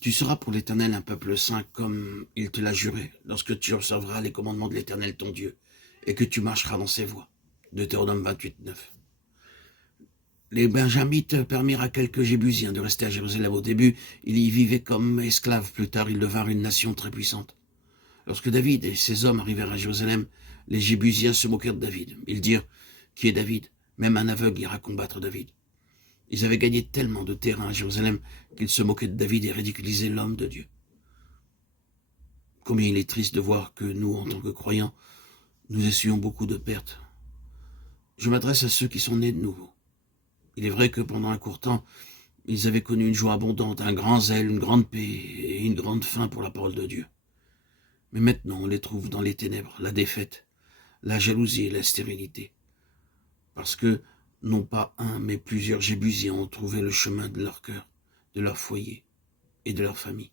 Tu seras pour l'Éternel un peuple saint comme il te l'a juré, lorsque tu observeras les commandements de l'Éternel ton Dieu, et que tu marcheras dans ses voies. Deutéronome 28:9. Les Benjamites permirent à quelques Jébusiens de rester à Jérusalem au début. Ils y vivaient comme esclaves. Plus tard, ils devinrent une nation très puissante. Lorsque David et ses hommes arrivèrent à Jérusalem, les Jébusiens se moquèrent de David. Ils dirent « Qui est David ?» Même un aveugle ira combattre David. Ils avaient gagné tellement de terrain à Jérusalem qu'ils se moquaient de David et ridiculisaient l'homme de Dieu. Combien il est triste de voir que nous, en tant que croyants, nous essuyons beaucoup de pertes. Je m'adresse à ceux qui sont nés de nouveau. Il est vrai que pendant un court temps, ils avaient connu une joie abondante, un grand zèle, une grande paix et une grande faim pour la parole de Dieu. Mais maintenant, on les trouve dans les ténèbres, la défaite, la jalousie et la stérilité. Parce que, non pas un, mais plusieurs Jébusiens ont trouvé le chemin de leur cœur, de leur foyer et de leur famille.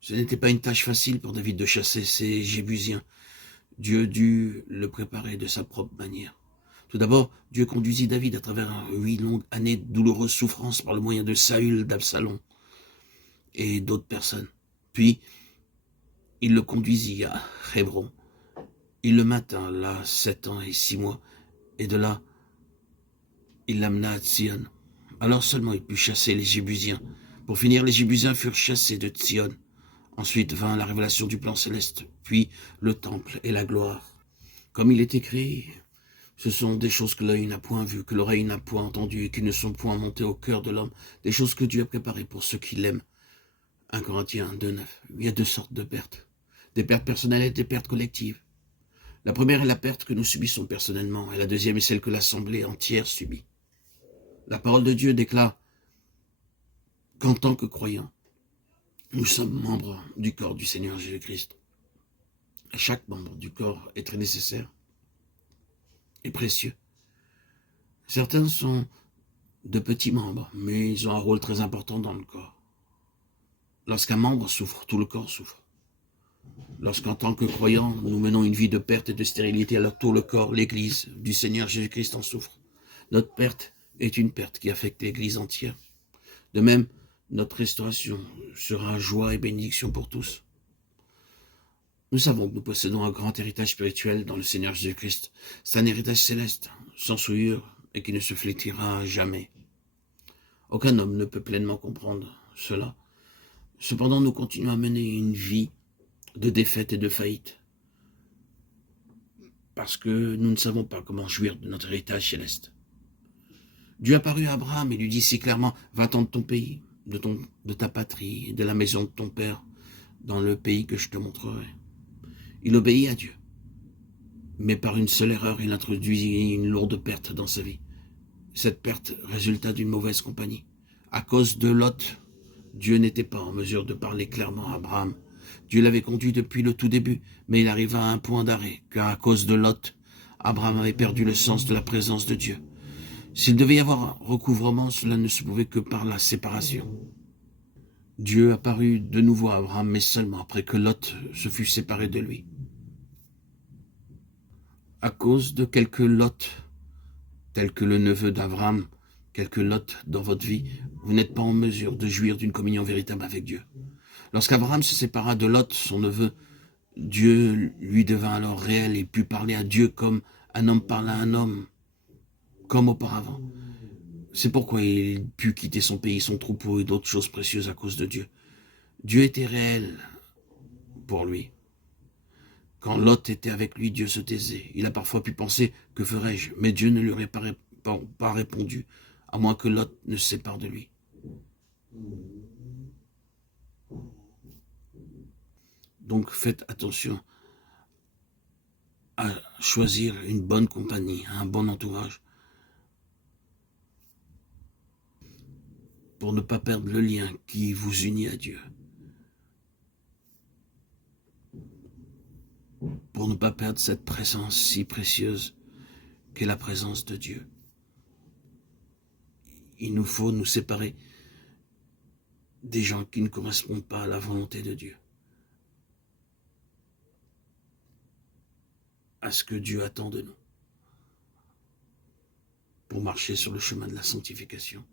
Ce n'était pas une tâche facile pour David de chasser ces Jébusiens. Dieu dut le préparer de sa propre manière. Tout d'abord, Dieu conduisit David à travers 8 longues années de douloureuses souffrances par le moyen de Saül, d'Absalom et d'autres personnes. Puis, il le conduisit à Hébron. Il le maintint là 7 ans et 6 mois, et de là, il l'amena à Tsion. Alors seulement il put chasser les Jébusiens. Pour finir, les Jébusiens furent chassés de Tsion. Ensuite vint la révélation du plan céleste, puis le temple et la gloire. Comme il est écrit, ce sont des choses que l'œil n'a point vues, que l'oreille n'a point entendues, et qui ne sont point montées au cœur de l'homme, des choses que Dieu a préparées pour ceux qui l'aiment. 1 Corinthiens 2:9. Il y a 2 sortes de pertes. Des pertes personnelles et des pertes collectives. La première est la perte que nous subissons personnellement, et la deuxième est celle que l'Assemblée entière subit. La parole de Dieu déclare qu'en tant que croyants, nous sommes membres du corps du Seigneur Jésus-Christ. Chaque membre du corps est très nécessaire et précieux. Certains sont de petits membres, mais ils ont un rôle très important dans le corps. Lorsqu'un membre souffre, tout le corps souffre. Lorsqu'en tant que croyants, nous menons une vie de perte et de stérilité, alors tout le corps, l'Église du Seigneur Jésus-Christ en souffre. Notre perte est une perte qui affecte l'Église entière. De même, notre restauration sera joie et bénédiction pour tous. Nous savons que nous possédons un grand héritage spirituel dans le Seigneur Jésus-Christ. C'est un héritage céleste, sans souillure et qui ne se flétrira jamais. Aucun homme ne peut pleinement comprendre cela. Cependant, nous continuons à mener une vie de défaite et de faillite, parce que nous ne savons pas comment jouir de notre héritage céleste. Dieu apparut à Abraham et lui dit si clairement, va-t'en de ton pays, de ta patrie, de la maison de ton père, dans le pays que je te montrerai. Il obéit à Dieu, mais par une seule erreur, il introduisit une lourde perte dans sa vie. Cette perte résulta d'une mauvaise compagnie. À cause de Lot, Dieu n'était pas en mesure de parler clairement à Abraham. Dieu l'avait conduit depuis le tout début, mais il arriva à un point d'arrêt, car à cause de Lot, Abraham avait perdu le sens de la présence de Dieu. S'il devait y avoir un recouvrement, cela ne se pouvait que par la séparation. Dieu apparut de nouveau à Abraham, mais seulement après que Lot se fût séparé de lui. À cause de quelques Lot, tels que le neveu d'Abraham, quelques Lot dans votre vie, vous n'êtes pas en mesure de jouir d'une communion véritable avec Dieu. Lorsqu'Abraham se sépara de Lot, son neveu, Dieu lui devint alors réel et put parler à Dieu comme un homme parle à un homme, comme auparavant. C'est pourquoi il put quitter son pays, son troupeau et d'autres choses précieuses à cause de Dieu. Dieu était réel pour lui. Quand Lot était avec lui, Dieu se taisait. Il a parfois pu penser, que ferais-je? Mais Dieu ne lui aurait pas répondu, à moins que Lot ne se sépare de lui. Donc faites attention à choisir une bonne compagnie, un bon entourage, pour ne pas perdre le lien qui vous unit à Dieu. Pour ne pas perdre cette présence si précieuse qu'est la présence de Dieu. Il nous faut nous séparer des gens qui ne correspondent pas à la volonté de Dieu, à ce que Dieu attend de nous, pour marcher sur le chemin de la sanctification.